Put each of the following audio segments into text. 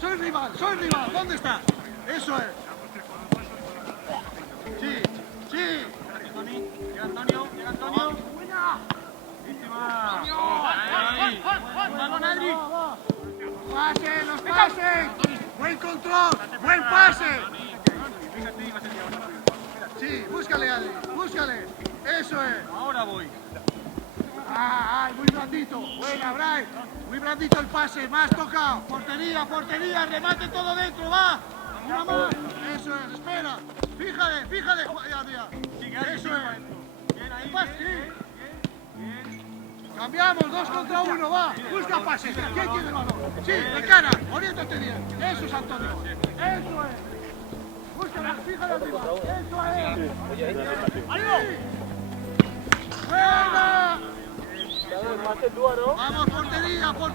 soy rival, ¿dónde estás? Eso es. Sí, sí. Llega Antonio. Buena. Balón, Adri. Pase, los pases. Buen control, buen pase. Sí, búscale, Adri, búscale. Eso es. Ahora voy. Ay, muy blandito. Buena, Bray. Muy blandito el pase, más tocado. Portería, remate todo dentro, va. Una más. Eso es, espera. Fíjale. Ya. Eso es. Bien ahí. Pase, sí. Cambiamos, 2 contra 1, va. Busca pase. ¿Quién quiere el balón? Sí, de cara. Oriéntate bien. Eso es, Antonio. Eso es. Búscala, fíjale arriba. Eso es. ¡Ahí! ¡Buena! Vamos, portería. Muy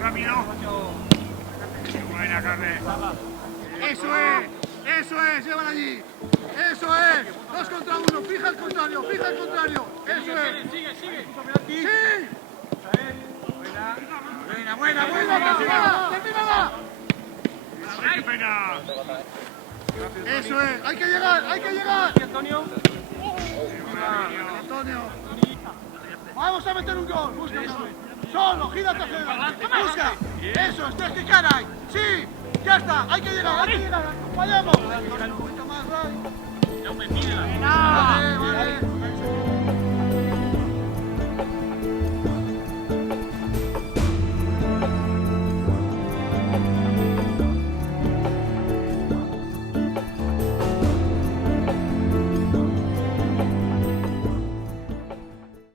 rápido. Buena, Carles. Eso es, llevan allí. Eso es. 2 contra 1, fija el contrario. Eso es. Sigue. Sí. Buena. Termínala. ¡Ay, qué pena! Eso es. Hay que llegar. Antonio. Antonio. Vamos a meter un gol. Busca. Solo, gírate hacia adelante. Busca. Eso, estés que cara hay. Sí. Ya está. Hay que llegar. Acompañamos. Un poquito más, Ray. No me pide la. Vale.